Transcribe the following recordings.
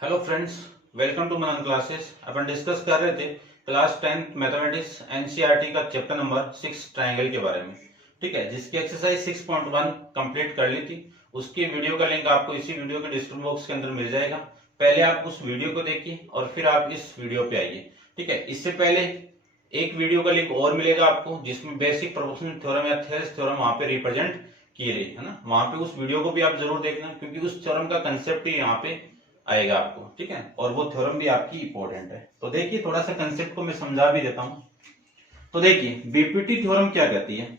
Hello friends, welcome to Manan classes. अपन discuss कर रहे थे क्लास 10th मैथमेटिक्स एनसीईआरटी का चैप्टर नंबर 6 ट्रायंगल के बारे में। ठीक है, जिसकी एक्सरसाइज 6.1 कंप्लीट कर ली थी। उसकी वीडियो का लिंक आपको इसी वीडियो के डिस्क्रिप्शन बॉक्स के अंदर मिल जाएगा। पहले आप उस वीडियो को देखिए और फिर आप इस वीडियो पे आइए। ठीक है, इससे पहले एक वीडियो का लिंक और मिलेगा आपको जिसमें बेसिक प्रोपोर्शनल थ्योरम या थेल्स थ्योरम वहां पे रिप्रेजेंट किए रही है ना। वहां पे उस वीडियो को भी आप जरूर देखना, क्योंकि उस थ्योरम का कंसेप्ट ही यहाँ पे आएगा आपको। ठीक है, और वो थ्योरम भी आपकी इंपॉर्टेंट है। तो देखिए, थोड़ा सा कंसेप्ट को मैं समझा भी देता हूं। तो देखिए, बीपीटी थ्योरम क्या कहती है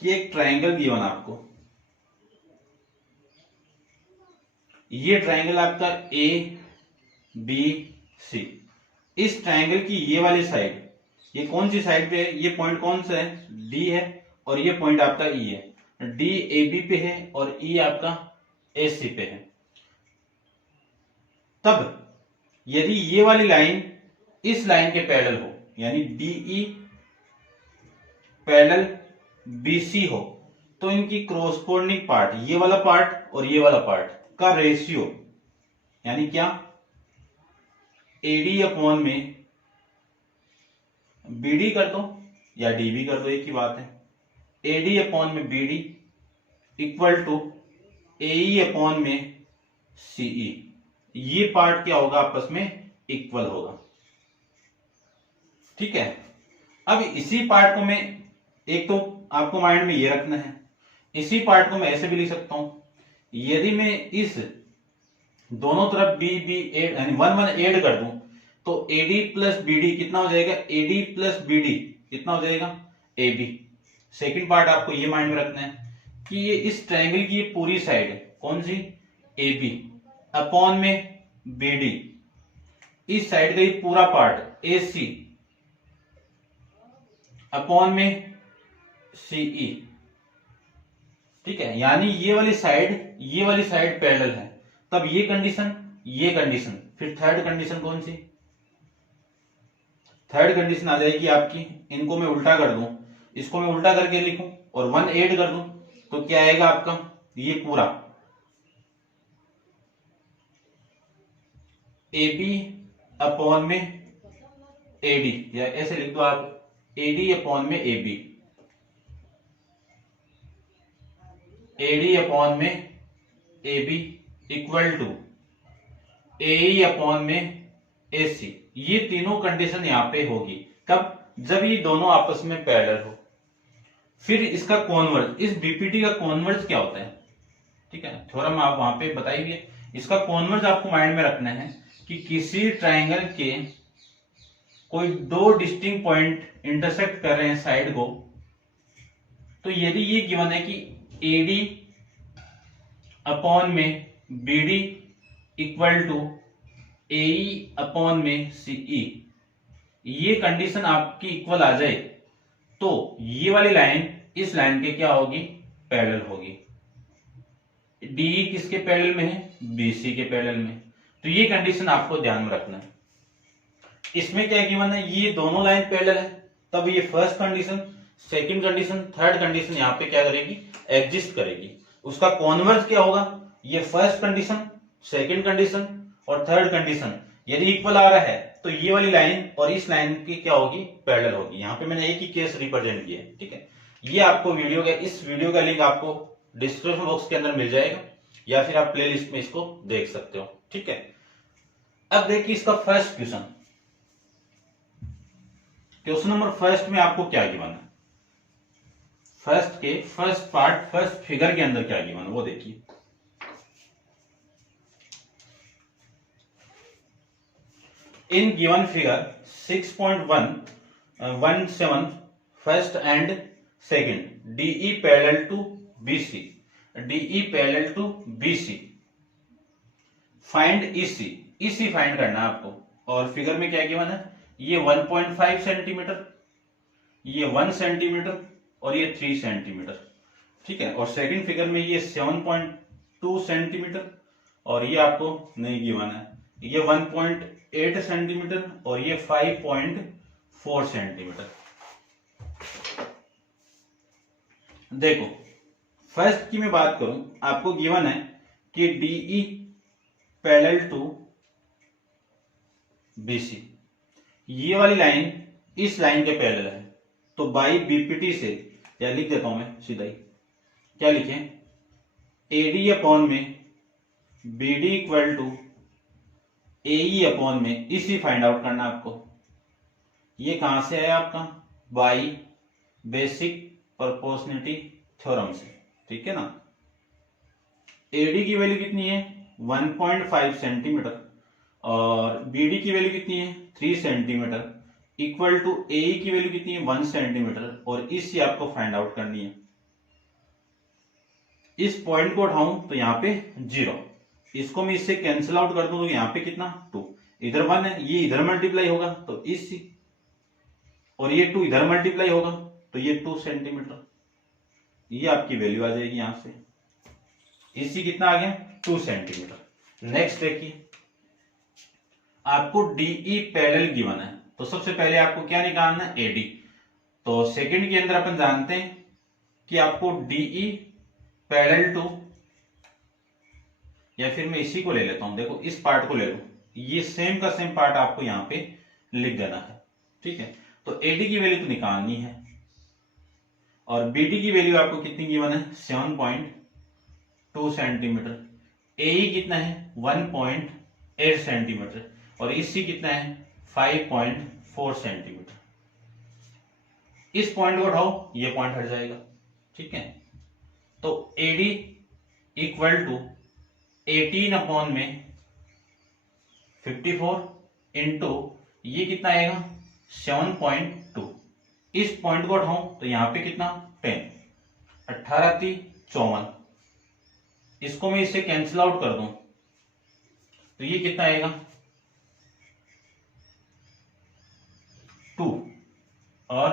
कि एक ट्रायंगल गिवन आपको, ये ट्रायंगल आपका ए बी सी। इस ट्रायंगल की ये वाली साइड, ये कौन सी साइड पे है? ये पॉइंट कौन सा है? डी है, और ये पॉइंट आपका ई है। डी ए बी पे है और ई आपका ए सी पे है। तब यदि ये वाली लाइन इस लाइन के पैरेलल हो, यानी डीई पैरेलल बीसी हो, तो इनकी क्रॉसपोर्डिंग पार्ट, ये वाला पार्ट और ये वाला पार्ट का रेशियो, यानी क्या, एडी अपॉन में बीडी कर दो या डीबी कर दो, एक ही बात है। एडी अपॉन में BD equal to AE upon में सीई। ये पार्ट क्या होगा? आपस में इक्वल होगा। ठीक है, अब इसी पार्ट को मैं, एक तो आपको माइंड में ये रखना है, इसी पार्ट को मैं ऐसे भी लिख सकता हूं, यदि मैं इस दोनों तरफ बी बी एड यानी वन वन एड कर दूं तो एडी प्लस बीडी कितना हो जाएगा? एडी प्लस बीडी कितना हो जाएगा? A B. सेकेंड पार्ट आपको ये माइंड में रखना है कि ये इस ट्रायंगल की ये पूरी साइड है, कौन सी? ए बी अपॉन में बीडी, इस साइड का ये पूरा पार्ट ए सी अपॉन में सीई। ठीक है, यानी ये वाली साइड पैरेलल है। तब ये कंडीशन, फिर थर्ड कंडीशन कौन सी? थर्ड कंडीशन आ जाएगी आपकी, इनको मैं उल्टा कर दूं, इसको मैं उल्टा करके लिखूं और वन ऐड कर दूं तो क्या आएगा आपका? ये पूरा ए बी अपॉन में एडी, या ऐसे लिख दो आप, एडी अपॉन में ए बी, एडी अपॉन में A B equal to A upon में ए सी। ये तीनों कंडीशन यहां पे होगी। कब? जब ये दोनों आपस में पैरेलल हो। फिर इसका कॉन्वर्ज, इस बीपीटी का कॉन्वर्ज क्या होता है? ठीक है, थ्योरम आप वहां पे बताई हुई है। इसका कॉन्वर्ज आपको माइंड में रखना है कि किसी ट्राइंगल के कोई दो डिस्टिंक्ट पॉइंट इंटरसेक्ट कर रहे हैं साइड को, तो यदि ये गिवन है कि एडी अपॉन में BD equal to AE upon में सीई, ये कंडीशन आपकी इक्वल आ जाए तो ये वाली लाइन इस लाइन के क्या होगी? पैरेलल होगी। डीई किसके पैरेलल में है? बीसी के पैरेलल में। तो ये कंडीशन आपको ध्यान में रखना है। इसमें क्या गिवन है? ये दोनों लाइन पैरेलल है, तब ये first condition, second condition, third condition यहां पे क्या करेगी? एग्जिस्ट करेगी। उसका कॉन्वर्स क्या होगा? ये फर्स्ट कंडीशन, सेकंड कंडीशन और थर्ड कंडीशन यदि इक्वल आ रहा है तो ये वाली लाइन और इस लाइन की क्या होगी? पैरेलल होगी। यहां पे मैंने एक ही केस रिप्रेजेंट किया है। ठीक है, ये आपको इस वीडियो का लिंक आपको डिस्क्रिप्शन बॉक्स के अंदर मिल जाएगा, या फिर आप प्लेलिस्ट में इसको देख सकते हो। ठीक है, अब देखिए इसका फर्स्ट क्वेश्चन नंबर फर्स्ट में आपको क्या गिवन है? फर्स्ट फिगर के अंदर क्या गिवन है वो देखिए। In given figure 6.117 first and second DE parallel to BC, find EC find करना है आपको। और फिगर में क्या गिवन है? ये 1.5 सेंटीमीटर, ये 1 सेंटीमीटर और ये 3 सेंटीमीटर। ठीक है, और सेकंड फिगर में ये 7.2 सेंटीमीटर और ये आपको नहीं गिवन है, ये 1.8 सेंटीमीटर और ये 5.4 सेंटीमीटर। देखो फर्स्ट की मैं बात करूं, आपको गिवन है कि DE पैरेलल टू BC, ये वाली लाइन इस लाइन के पैरेलल है, तो बाई BPT से, या लिख देता हूं मैं सीधा ही, क्या लिखें, AD अपॉन में BD equal to AE upon में, इसी फाइंड आउट करना आपको। ये कहां से है आपका, बाई बेसिक प्रोपोर्शनलिटी थ्योरम से, ठीक है ना। AD की वैल्यू कितनी है 1.5 सेंटीमीटर और BD की वैल्यू कितनी है 3 सेंटीमीटर इक्वल टू AE की वैल्यू कितनी है 1 सेंटीमीटर, और इससे आपको फाइंड आउट करनी है। इस पॉइंट को उठाऊं तो यहाँ पे 0, इसको मैं इससे कैंसिल आउट कर दूं तो यहाँ पे कितना 2, इधर 1 है, ये इधर मल्टीप्लाई होगा तो इस, और ये 2 इधर मल्टीप्लाई होगा तो ये 2 सेंटीमीटर, ये आपकी वैल्यू आ जाएगी यहां से। इसी कितना आ गया 2 सेंटीमीटर। नेक्स्ट देखिए, आपको DE पैरेलल गिवन है, तो सबसे पहले आपको क्या निकालना है AD। तो सेकंड के अंदर अपन जानते हैं कि आपको DE पैरेलल टू, या फिर मैं इसी को ले लेता हूं, देखो इस पार्ट को ले लो, ये सेम का सेम पार्ट आपको यहां पे लिख देना है, ठीक है। तो AD की वैल्यू तो निकालनी है, और BD की वैल्यू आपको कितनी गिवन है 7.2 सेंटीमीटर, AE कितना है 1.8 सेंटीमीटर, और इससी कितना है 5.4 सेंटीमीटर। इस पॉइंट को उठाओ, ये पॉइंट हट जाएगा, ठीक है। तो AD इक्वल टू 18 अपॉन में 54 इंटू ये कितना आएगा 7.2। इस पॉइंट को उठाऊं तो यहां पे कितना 10, 18 × 54, इसको मैं इससे कैंसिल आउट कर दूं तो ये कितना आएगा 2 और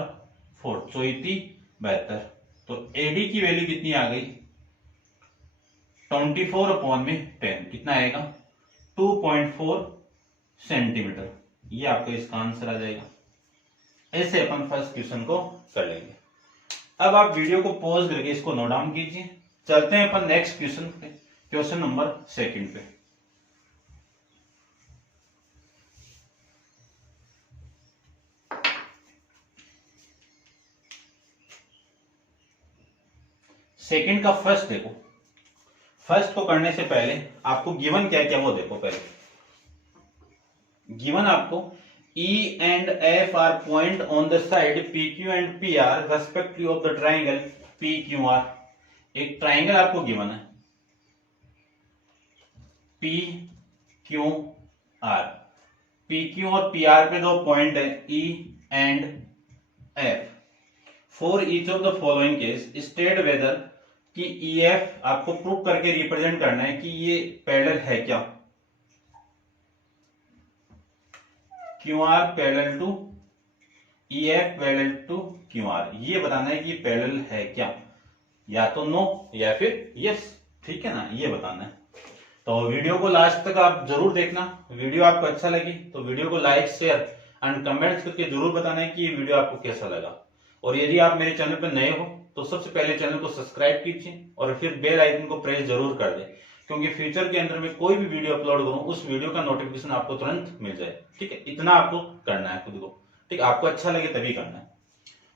4, 74। तो AD की वैल्यू कितनी आ गई 24 अपॉन में 10, कितना आएगा 2.4 सेंटीमीटर। ये आपको इसका आंसर आ जाएगा। ऐसे अपन फर्स्ट क्वेश्चन को कर लेंगे। अब आप वीडियो को पॉज करके इसको नोट डाउन कीजिए। चलते हैं अपन नेक्स्ट क्वेश्चन पे, क्वेश्चन नंबर 2 पे। सेकंड का फर्स्ट देखो, फर्स्ट को करने से पहले आपको गिवन क्या क्या वो देखो। पहले गिवन आपको E and F are point on the side PQ and PR respectively of the triangle PQR। एक ट्राइंगल आपको गिवन है PQR, PQ और PR पे दो पॉइंट है E and F। For each of the following case state whether कि EF आपको prove करके रिप्रेजेंट करना है कि ये पैरेलल है क्या, QR parallel to EF parallel to QR, ये बताना है कि ये पैरेलल है क्या, या तो नो या फिर यस, ठीक है ना, ये बताना है। तो वीडियो को लास्ट तक आप जरूर देखना। वीडियो आपको अच्छा लगी तो वीडियो को लाइक शेयर एंड कमेंट्स करके जरूर बताना है कि ये वीडियो आपको कैसा लगा। और यदि आप मेरे चैनल पर नए हो तो सबसे पहले चैनल को सब्सक्राइब कीजिए और फिर बेल आइकन को प्रेस जरूर कर दें, क्योंकि फ्यूचर के अंदर में कोई भी वीडियो अपलोड करूं उस वीडियो का नोटिफिकेशन आपको तुरंत मिल जाए, ठीक है। इतना आपको करना है खुद को, ठीक, आपको अच्छा लगे तभी करना है।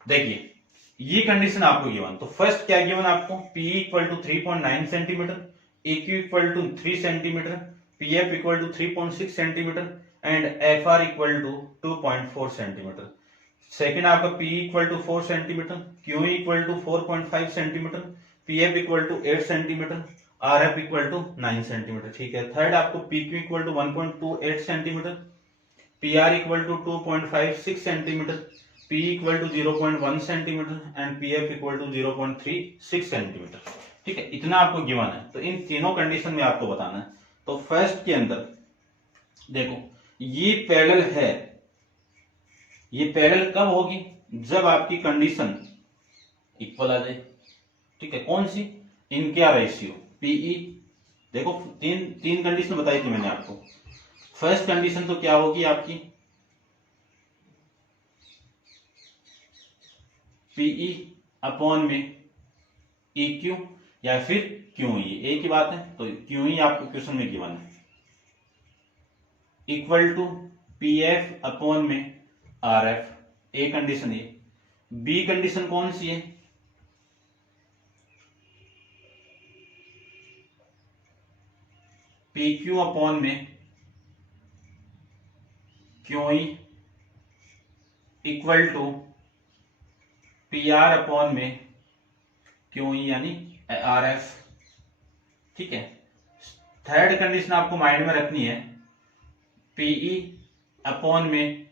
देखिए ये कंडीशन आपको गिवन, तो फर्स्ट क्या गिवन आपको P equal to 3.9 centimetre, AQ equal to 3 centimetre, PF equal to 3.6 centimetre and FR equal to 2.4 centimetre. Second आपका P equal to 4 centimetre, Q equal to 4.5 centimetre, PF equal to 8 centimetre, RF equal to 9 centimetre, ठीक है। Third आपको PQ equal to 1.28 centimetre, PR equal to 2.56 centimetre, P equal to 0.1 centimetre and PF equal to 0.36 centimetre, ठीक है। इतना आपको given है, तो इन तीनों कंडीशन में आपको बताना है। तो फर्स्ट के अंदर देखो ये पैरेलल है, ये पैरेलल कब होगी जब आपकी कंडीशन इक्वल आ जाए, ठीक है। कौन सी, इनका रेशियो PE, देखो तीन कंडीशन बताई थी मैंने आपको। फर्स्ट कंडीशन तो क्या होगी आपकी PE अपॉन में EQ या फिर क्यू ई, एक ही बात है। तो क्यू ई आपको क्वेश्चन में गिवन है, equal to P F upon में आर एफ, ए कंडीशन ये। बी कंडीशन कौन सी है, पी क्यू अपॉन में Q E equal to P R upon में क्यू ई यानी आर एफ। ठीक है, थर्ड कंडीशन आपको माइंड में रखनी है, पीई अपॉन में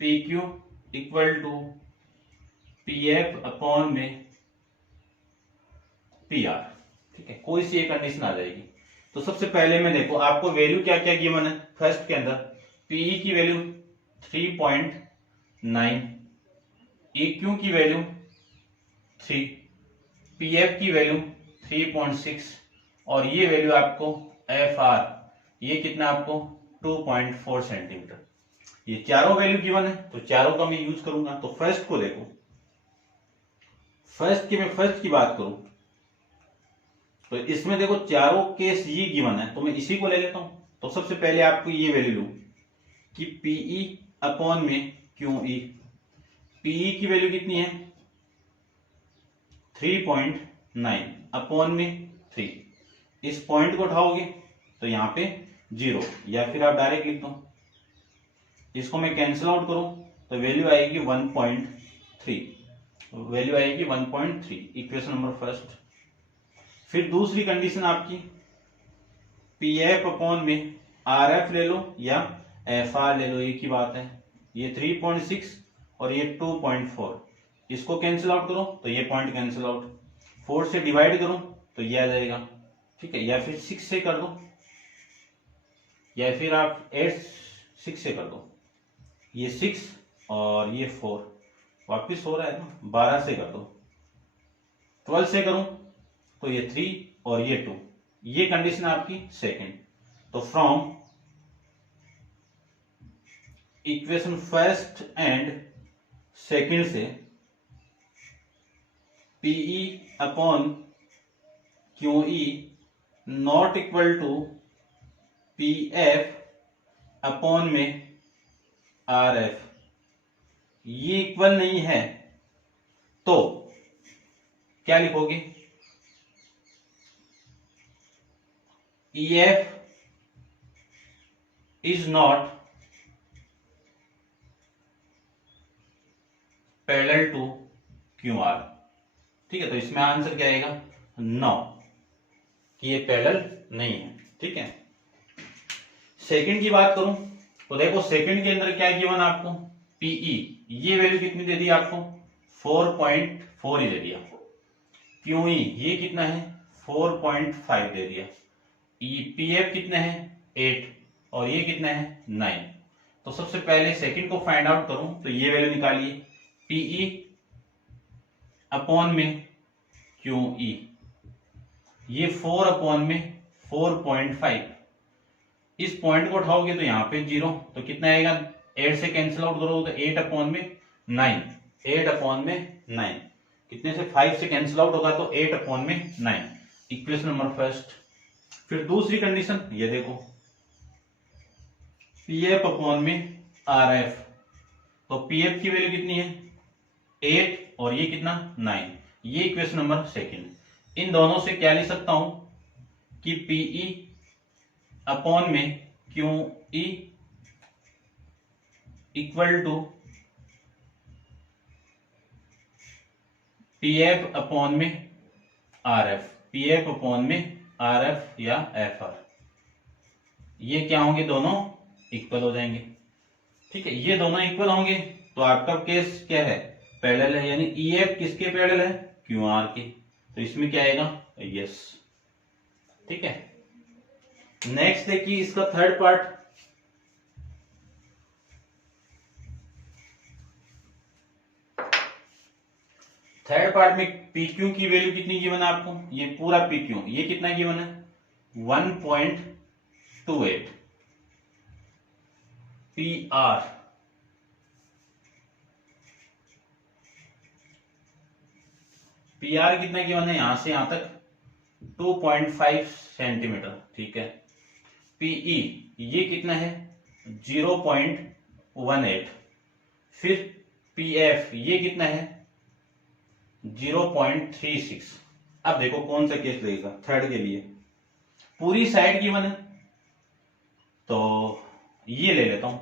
P Q equal to P F upon में पी आर। ठीक है, कोई सी एक कंडीशन आ जाएगी। तो सबसे पहले में देखो आपको वैल्यू क्या क्या गिवन है। फर्स्ट के अंदर पीई की वैल्यू 3.9, EQ की वैल्यू 3, PF की वैल्यू 3.6 और ये वैल्यू आपको FR ये कितना आपको 2.4 सेंटीमीटर। ये चारों वैल्यू गिवन है तो चारों का मैं यूज करूंगा। तो फर्स्ट को देखो, फर्स्ट की बात करूं तो इसमें देखो चारों केस ये गिवन है तो मैं इसी को ले लेता हूं। तो सबसे पहले आपको ये वैल्यू लू कि पीई अपॉन में क्यूई, पीई की वैल्यू कितनी है 3.9 अपॉन में 3, इस पॉइंट को उठाओगे तो यहां पे 0 या फिर आप डायरेक्ट लिख दो, इसको मैं कैंसिल आउट करूं तो वैल्यू आएगी 1.3, वैल्यू आएगी 1.3, इक्वेशन नंबर फर्स्ट। फिर दूसरी कंडीशन आपकी पी एफ अपॉन में आर एफ ले लो या एफ आर ले लो, एक ही बात है। ये 3.6 और ये 2.4, इसको कैंसिल आउट करो तो ये पॉइंट कैंसिल आउट, 4 से डिवाइड करो तो ये आ जाएगा। ठीक है, या फिर 6 से कर दो या फिर आप 6 से कर दो, ये 6 और ये 4 वापिस हो रहा है ना, 12 से कर दो, 12 से करूं तो ये 3 और ये 2, ये कंडीशन आपकी सेकंड। तो from equation first and second से PE upon QE not equal to P F upon में आर एफ, ये इक्वल नहीं है तो क्या लिखोगे, EF is not parallel to QR। ठीक है, तो इसमें आंसर क्या आएगा, नो, कि ये पैरेलल नहीं है। ठीक है, सेकंड की बात करूं तो देखो सेकंड के अंदर क्या गिवन आपको, PE ये वैल्यू कितनी दे दी आपको 4.4 ही दे दिया, QE ये कितना है 4.5 दे दिया, PF कितना है 8 और ये कितना है 9। तो सबसे पहले सेकंड को फाइंड आउट करूं तो ये वैल्यू निकालिए, PE अपॉन में QE, ये 4 अपॉन में 4.5, इस पॉइंट को उठाओगे तो यहाँ पे 0, तो कितना आएगा 8 से कैंसिल आउट करोगे तो 8 अपॉन में 9, 8 अपॉन में 9, कितने से 5 से कैंसिल आउट होगा तो 8 अपॉन में 9, इक्वेशन नंबर फर्स्ट। फिर दूसरी कंडीशन ये देखो PF अपॉन में RF, तो PF की वैल्यू कितनी है 8 और ये कितना 9, ये इक्वेशन नंबर सेकंड। इन दोनों से क्या लिख सकता हूं कि PE अपॉन में QE equal to PF upon में RF, PF अपॉन में RF या FR, ये क्या होंगे दोनों इक्वल हो जाएंगे। ठीक है, ये दोनों इक्वल होंगे तो आपका केस क्या है पैरेलल है, यानी EF किसके पैरेलल है QR के, तो इसमें क्या आएगा यस। ठीक है, नेक्स्ट देखिए इसका थर्ड पार्ट, थर्ड पार्ट में PQ की वैल्यू कितनी गिवन है आपको, ये पूरा PQ ये कितना गिवन है 1.28, PR पी आर कितना गिवन है यहां से यहां तक 2.5 सेंटीमीटर, ठीक है। पीई ये कितना है 0.18, फिर पीएफ ये कितना है 0.36। अब देखो कौन सा केस लगेगा थर्ड के लिए। पूरी साइड गिवन है तो ये ले लेता हूं,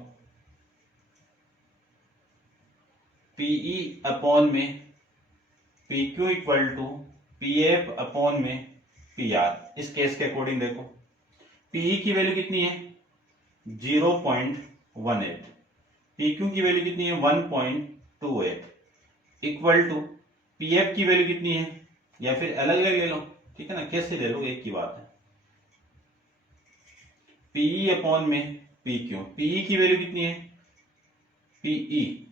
पीई अपॉन में P Q equal to P F upon में पी आर। इस केस के अकॉर्डिंग देखो पीई की वैल्यू कितनी है 0.18, पी क्यू की वैल्यू कितनी है 1.28 इक्वल टू पी एफ की वैल्यू कितनी है, या फिर अलग अलग ले लो, ठीक है ना, कैसे ले लो एक की बात है। पीई अपॉन में पी क्यू, पीई की वैल्यू कितनी है पीई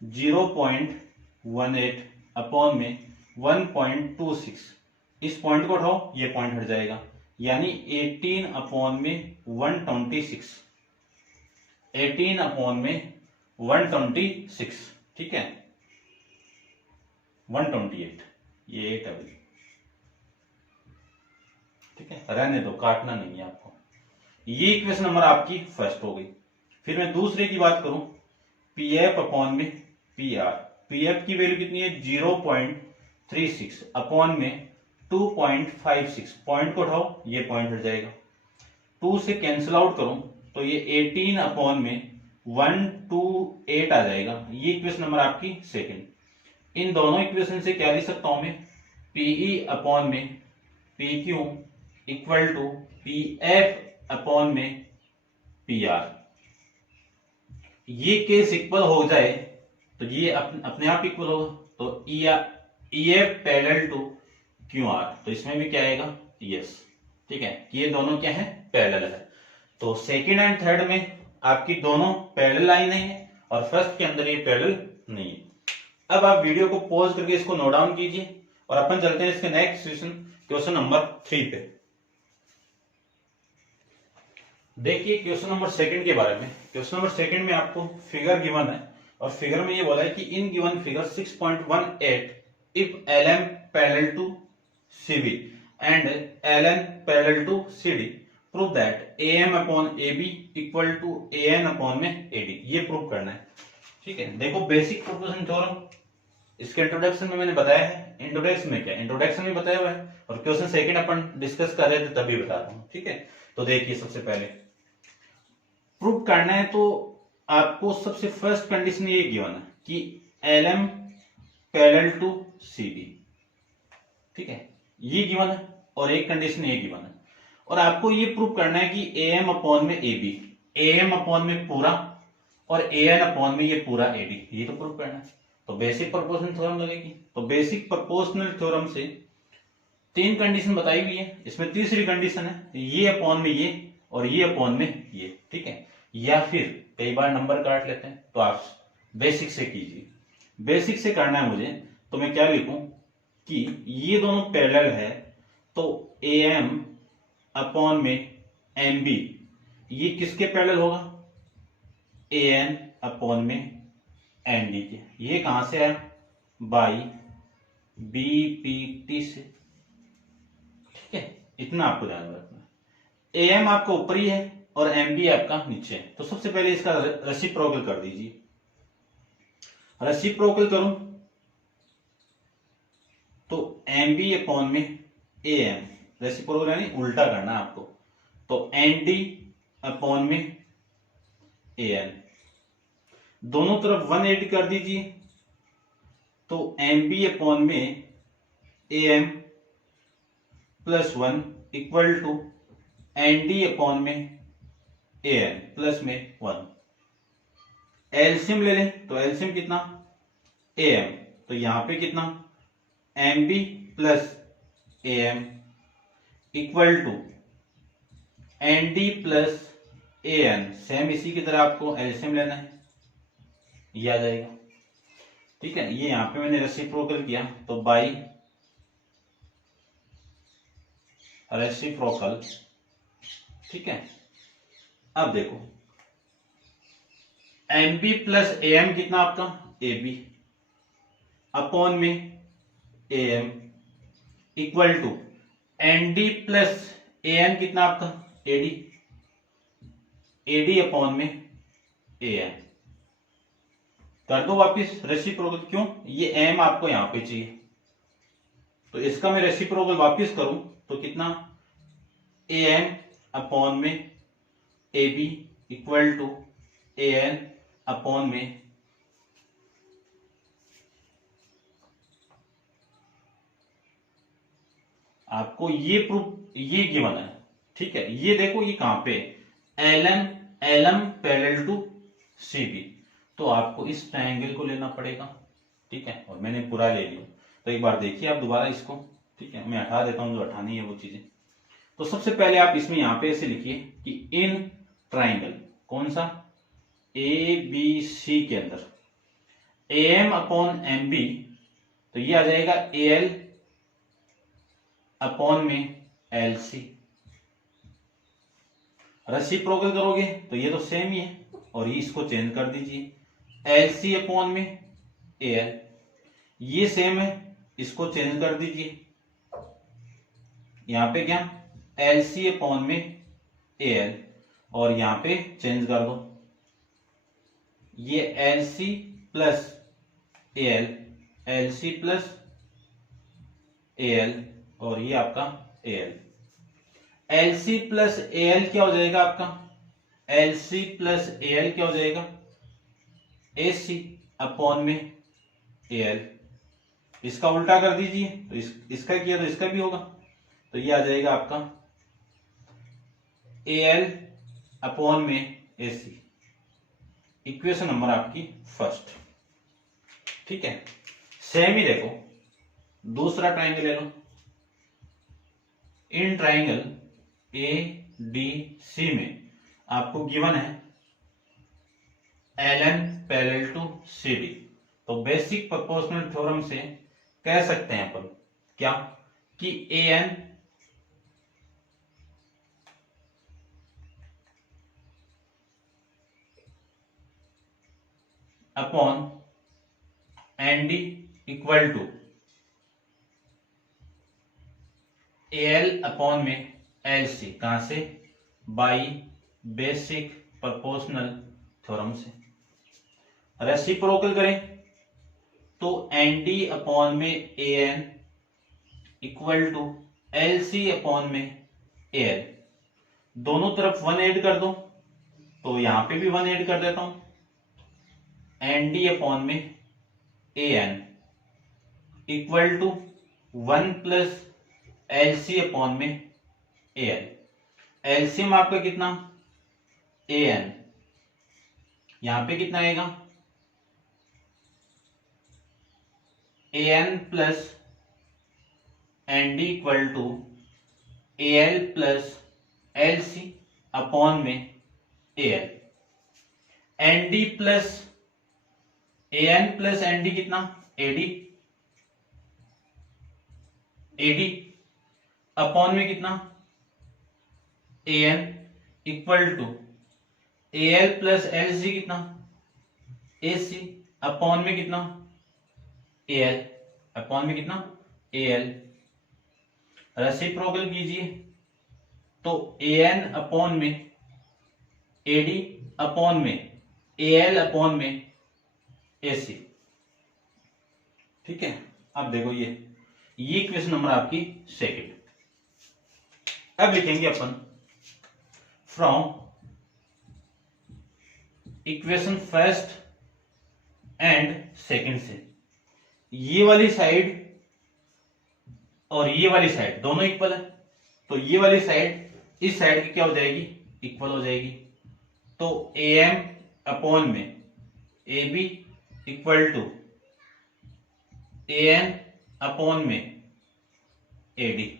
0.18 अपॉन में 1.26। इस पॉइंट को उठाओ ये पॉइंट हट जाएगा, यानी 18 अपॉन में 126, 18 अपॉन में 126, ठीक है 128, ये 8 अभी, ठीक है रहने दो, काटना नहीं है आपको। ये इक्वेशन नंबर आपकी फर्स्ट हो गई। फिर मैं दूसरे की बात करूं, पी एफ अपॉन में पी आर, पी एफ की वैल्यू कितनी है 0.36 अपॉन में 2.56, पॉइंट को उठाओ ये पॉइंट हट जाएगा, 2 से कैंसिल आउट करूं तो ये 18 अपॉन में 128 आ जाएगा। ये इक्वेशन नंबर आपकी सेकंड। इन दोनों इक्वेशन से क्या लिख सकता हूं मैं, पीई अपॉन में P Q equal to P F upon में पी आर। ये केस इक्वल हो जाए तो ये अपने आप इक्वल होगा, तो E F parallel to Q R, तो इसमें भी क्या आएगा यस, ठीक है कि ये दोनों क्या है पैरेलल है। तो सेकंड एंड थर्ड में आपकी दोनों पैरेलल लाइन है और फर्स्ट के अंदर ये पैरेलल नहीं है। अब आप वीडियो को पॉज करके इसको नोट डाउन कीजिए और अपन चलते हैं इसके नेक्स्ट क्वेश्चन नंबर 3 पे। देखिए क्वेश्चन नंबर सेकंड के बारे में। क्वेश्चन नंबर सेकंड में आपको फिगर गिवन है और फिगर में ये बोला है कि in given figure 6.18 if LM parallel to CB and LN parallel to CD prove that AM upon AB equal to AN upon में AD। ये प्रूव करना है, ठीक है। देखो बेसिक प्रोपोर्शन थ्योरम इसके इंट्रोडक्शन में मैंने बताया है। इंट्रोडक्शन में क्या, इंट्रोडक्शन में बताया हुआ है और क्वेश्चन सेकंड अपन डिस्कस कर रहे थे तभी बताता हूं, ठीक है। तो देखिए सबसे पहले प्रूव करना है तो आपको सबसे फर्स्ट कंडीशन ये गिवन है कि LM पैरेलल टू CD, ठीक है ये गिवन है, और एक कंडीशन ये गिवन है, और आपको ये प्रूव करना है कि AM अपॉन में AB, AM अपॉन में पूरा और AN अपॉन में ये पूरा AD, ये तो प्रूव करना है। तो बेसिक प्रोपोर्शनल थ्योरम लगेगी। तो बेसिक प्रोपोर्शनल थ्योरम से 3 कंडीशन बताई हुई है, इसमें तीसरी कंडीशन है ये अपॉन में ये और ये अपॉन में ये, ठीक है। या फिर कई बार नंबर काट लेते हैं, तो आप बेसिक से कीजिए। बेसिक से करना है मुझे, तो मैं क्या लिखूं कि ये दोनों पैरेलल है, तो AM अपॉन में MB ये किसके पैरेलल होगा, AN अपॉन में ND के। ये कहां से आया, बाई BPT से, ठीक है। इतना आपको ध्यान रखना है। AM आपका ऊपरी है और MB आपका नीचे है। तो सबसे पहले इसका रेसिप्रोकल कर दीजिए। रेसिप्रोकल करूं तो MB अपॉन में AM, रेसिप्रोकल यानी उल्टा करना है आपको, तो ND अपॉन में AN, दोनों तरफ 180 कर दीजिए, तो MB अपॉन में AM plus 1 equal to ND upon में AN प्लस में 1। एलसीएम ले लें तो एलसीएम कितना AM, तो यहां पे कितना MB plus AM equal to ND plus AN। Same इसी की तरह आपको एलसीएम लेना है, ये आ जाएगा, ठीक है। ये यहां पे मैंने रेसिप्रोकल किया तो बाई रेसिप्रोकल, ठीक है। अब देखो MB प्लस AM कितना आपका AB अपॉन में AM equal to ND plus AN कितना आपका AD, AD अपॉन में AN कर दो वापिस रेसिप्रोकल। क्यों, ये M आपको यहां पे चाहिए, तो इसका मैं रेसिप्रोकल वापिस करूं तो कितना AM अपॉन में AB equal to AN upon में आपको ये प्रूफ ये गिवन है, ठीक है। ये देखो ये कहां पे LM पैरेलल टू CB, तो आपको इस ट्रायंगल को लेना पड़ेगा, ठीक है। और मैंने पूरा ले लिया, तो एक बार देखिए आप दोबारा इसको, ठीक है। मैं हटा देता हूं जो हटानी है वो चीजें। तो सबसे पहले आप इसमें यहां पे ऐसे लिखिए कि इन ट्रायंगल, कौन सा ABC के अंदर AM अपॉन MB, तो ये आ जाएगा AL अपॉन में LC। रेसिप्रोकल करोगे तो ये तो सेम ही है, और ये इसको चेंज कर दीजिए LC अपॉन में AL, ये सेम है, इसको चेंज कर दीजिए यहां पे क्या LC अपॉन में AL, और यहां पे चेंज कर दो ये LC plus AL, LC plus AL, और ये आपका AL। LC प्लस AL क्या हो जाएगा आपका, LC प्लस AL क्या हो जाएगा AC अपॉन में AL। इसका उल्टा कर दीजिए, तो इसका किया तो इसका भी होगा, तो ये आ जाएगा आपका AL अपॉन में AC। इक्वेशन नंबर आपकी फर्स्ट, ठीक है। सेम ही देखो दूसरा ट्रायंगल ले लो। इन ट्रायंगल ADC में आपको गिवन है LN पैरेलल टू CD, तो बेसिक प्रोपोर्शनल थ्योरम से कह सकते हैं अपन क्या कि AN upon ND equal to AL upon में LC, कहां से, बाई बेसिक प्रोपोर्शनल थ्योरम से। रेसिप्रोकल करें तो ND अपॉन में AN equal to LC upon में AL, दोनों तरफ 1 ऐड कर दो, तो यहां पे भी 1 ऐड कर देता हूं, ND अपॉन में AN equal to 1 plus LC upon में AL। एलसीएम आपका कितना AN, यहां पे कितना आएगा AN plus ND equal to AL plus LC upon में AL। ND plus AN plus ND कितना AD अपॉन में कितना AN equal to AL plus LC कितना AC अपॉन में कितना AL, अपॉन में कितना AL। रेसिप्रोकल कीजिए तो AN अपॉन में AD अपॉन में AL अपॉन में AC, ठीक है। अब देखो ये इक्वेशन नंबर आपकी सेकंड। अब लिखेंगे अपन from equation first and second से, ये वाली साइड और ये वाली साइड दोनों इक्वल है, तो ये वाली साइड इस साइड की क्या हो जाएगी इक्वल हो जाएगी, तो AM अपॉन में AB equal to AN upon में AD।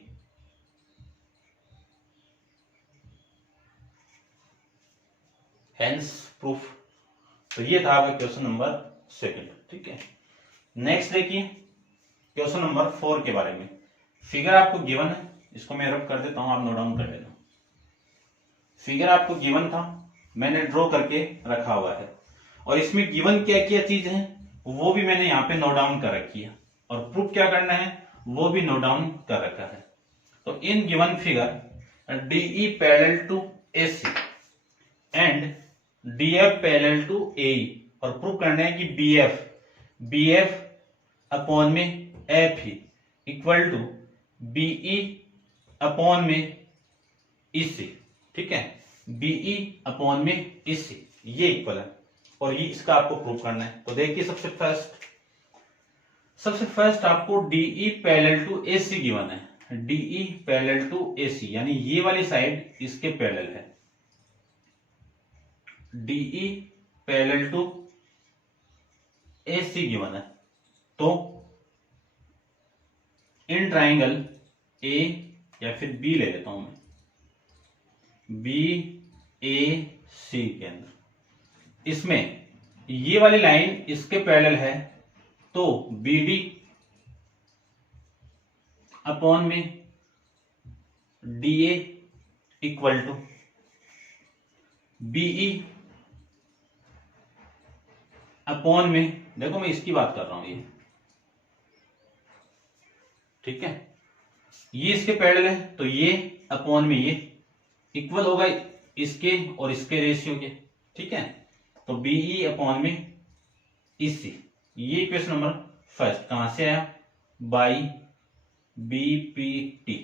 Hence proof. तो ये था आपका क्वेश्चन नंबर सेकंड, ठीक है। नेक्स्ट देखिए क्वेश्चन नंबर 4 के बारे में। फिगर आपको गिवन है, इसको मैं रब कर देता हूं, आप नोट डाउन कर लेना। फिगर आपको गिवन था, मैंने ड्रॉ करके रखा हुआ है, और इसमें गिवन क्या क्या चीज है वो भी मैंने यहाँ पे नोट डाउन कर रखी है। और प्रूफ क्या करना है वो भी नोट डाउन कर रखा है। तो in given figure DE parallel to AC and DF parallel to AE, और प्रूव करना है कि बीएफ अपॉन में एफ ही इक्वल टू बीई अपॉन में इससे, ठीक है, बीई अपॉन में इससे ये इक्वल है, और ये इसका आपको प्रूव करना है। तो देखिए सबसे फर्स्ट आपको DE parallel to AC given है, डीई पैरेलल टू एसी यानी ये वाली साइड इसके पैरेलल है, DE parallel to AC given है। तो इन ट्राइंगल ए या फिर बी ले लेता हूं मैं, बी ए सी के अंदर इसमें ये वाली लाइन इसके पैरेलल है, तो बी डी अपॉन में D A equal to BE upon में, देखो मैं इसकी बात कर रहा हूं, ये ठीक है, ये इसके पैरेलल है तो ये अपॉन में ये इक्वल होगा इसके और इसके रेशियो के, ठीक है। तो बीई अपॉन में इससे, ये इक्वेशन नंबर फर्स्ट कहां से आया, बाई बीपीटी,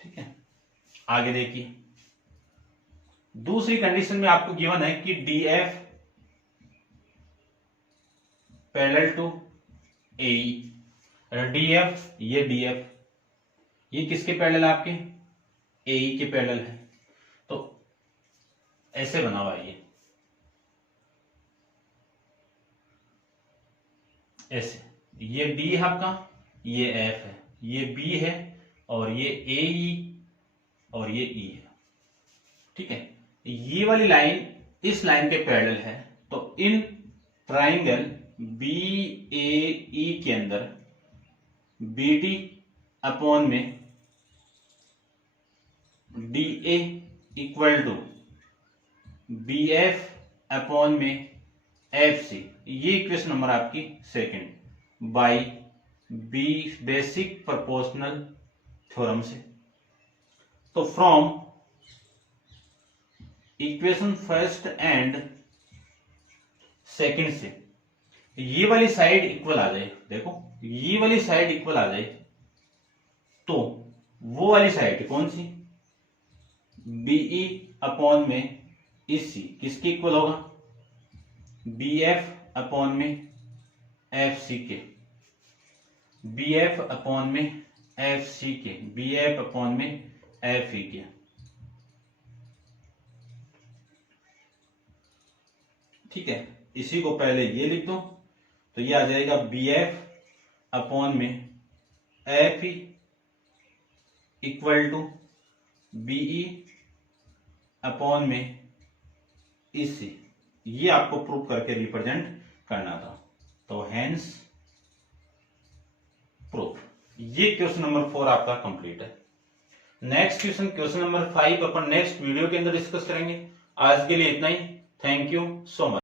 ठीक है। आगे देखिए दूसरी कंडीशन में आपको गिवन है कि DF parallel to AE, DF ये किसके पैरेलल, आपके एई के पैरेलल है। तो ऐसे बना हुआ है ये, ऐसे, ये डी है आपका, ये एफ है, ये बी है, और ये एई और ये ई है, ठीक है। ये वाली लाइन इस लाइन के पैरेलल है, तो in triangle B A E के अंदर बी डी अपॉन में D A equal to B F upon में एफ सी, ये इक्वेशन नंबर आपकी second by B basic proportional theorem से। तो from equation first and second से ये वाली साइड इक्वल आ जाए, देखो ये वाली साइड इक्वल आ जाए, तो वो वाली साइड कौन सी, बीई अपॉन में इस सी किसके इक्वल होगा, बी एफ अपॉन में एफ सी के, बी एफ अपॉन में एफ सी के, बी एफ अपॉन में एफ ई के, ठीक है। इसी को पहले ये लिख दो, तो ये आ जाएगा बी एफ अपॉन में F E equal to BE upon में इसी, ये आपको प्रूव करके रिप्रेजेंट करना था। तो हेंस प्रूफ, ये क्वेश्चन नंबर 4 आपका कंप्लीट है। नेक्स्ट क्वेश्चन नंबर 5 अपन नेक्स्ट वीडियो के अंदर डिस्कस करेंगे। आज के लिए इतना ही। Thank you so much.